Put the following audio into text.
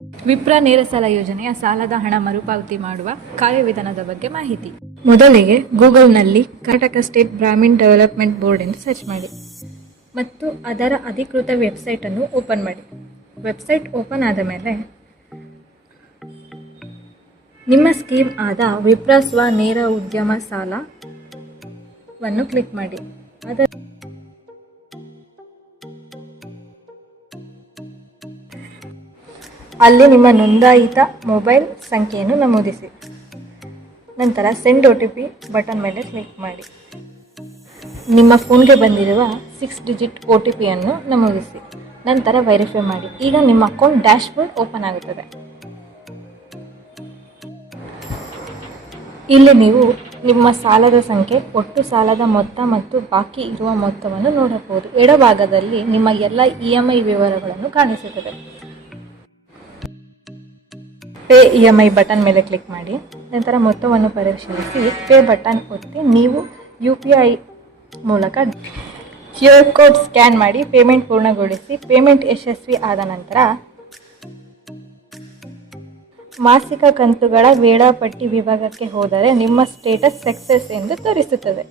ವಿಪ್ರ ನೇರ ಸಾಲ ಯೋಜನೆಯ ಸಾಲದ ಹಣ ಮರುಪಾವತಿ ಮಾಡುವ ಕಾರ್ಯವಿಧಾನದ ಬಗ್ಗೆ ಮಾಹಿತಿ. ಮೊದಲಿಗೆ ಗೂಗಲ್ನಲ್ಲಿ Karnataka state Grameen development board ಎಂದು ಸರ್ಚ್ ಮಾಡಿ ಮತ್ತು ಅದರ ಅಧಿಕೃತ ವೆಬ್ಸೈಟನ್ನು ಓಪನ್ ಮಾಡಿ. ವೆಬ್ಸೈಟ್ ಓಪನ್ ಆದ ಮೇಲೆ ನಿಮ್ಮ ಸ್ಕೀಮ್ ಆದ ವಿಪ್ರ ಸ್ವ ನೇರ ಉದ್ಯಮ ಸಾಲವನ್ನು ಕ್ಲಿಕ್ ಮಾಡಿ. ಅಲ್ಲಿ ನಿಮ್ಮ ನೋಂದಾಯಿತ ಮೊಬೈಲ್ ಸಂಖ್ಯೆಯನ್ನು ನಮೂದಿಸಿ. ನಂತರ ಸೆಂಡ್ OTP ಬಟನ್ ಮೇಲೆ ಕ್ಲಿಕ್ ಮಾಡಿ. ನಿಮ್ಮ ಫೋನ್ಗೆ ಬಂದಿರುವ 6 ಡಿಜಿಟ್ OTPಯನ್ನು ನಮೂದಿಸಿ. ನಂತರ ವೆರಿಫೈ ಮಾಡಿ. ಈಗ ನಿಮ್ಮ ಅಕೌಂಟ್ ಡ್ಯಾಶ್ಬೋರ್ಡ್ ಓಪನ್ ಆಗುತ್ತದೆ. ಇಲ್ಲಿ ನೀವು ನಿಮ್ಮ ಸಾಲದ ಸಂಖ್ಯೆ, ಒಟ್ಟು ಸಾಲದ ಮೊತ್ತ ಮತ್ತು ಬಾಕಿ ಇರುವ ಮೊತ್ತವನ್ನು ನೋಡಬಹುದು. ಎಡಭಾಗದಲ್ಲಿ ನಿಮ್ಮ ಎಲ್ಲ EMI ವಿವರಗಳನ್ನು ಕಾಣಿಸುತ್ತದೆ. ಪೇ EMI ಬಟನ್ ಮೇಲೆ ಕ್ಲಿಕ್ ಮಾಡಿ. ನಂತರ ಮೊತ್ತವನ್ನು ಪರಿಶೀಲಿಸಿ ಪೇ ಬಟನ್ ಒತ್ತಿ. ನೀವು UPI ಮೂಲಕ QR ಕೋಡ್ ಸ್ಕ್ಯಾನ್ ಮಾಡಿ ಪೇಮೆಂಟ್ ಪೂರ್ಣಗೊಳಿಸಿ. ಪೇಮೆಂಟ್ ಯಶಸ್ವಿ ಆದ ನಂತರ ಮಾಸಿಕ ಕಂತುಗಳ ವೇಳಾಪಟ್ಟಿ ವಿಭಾಗಕ್ಕೆ ಹೋದರೆ ನಿಮ್ಮ ಸ್ಟೇಟಸ್ ಸಕ್ಸಸ್ ಎಂದು ತೋರಿಸುತ್ತದೆ.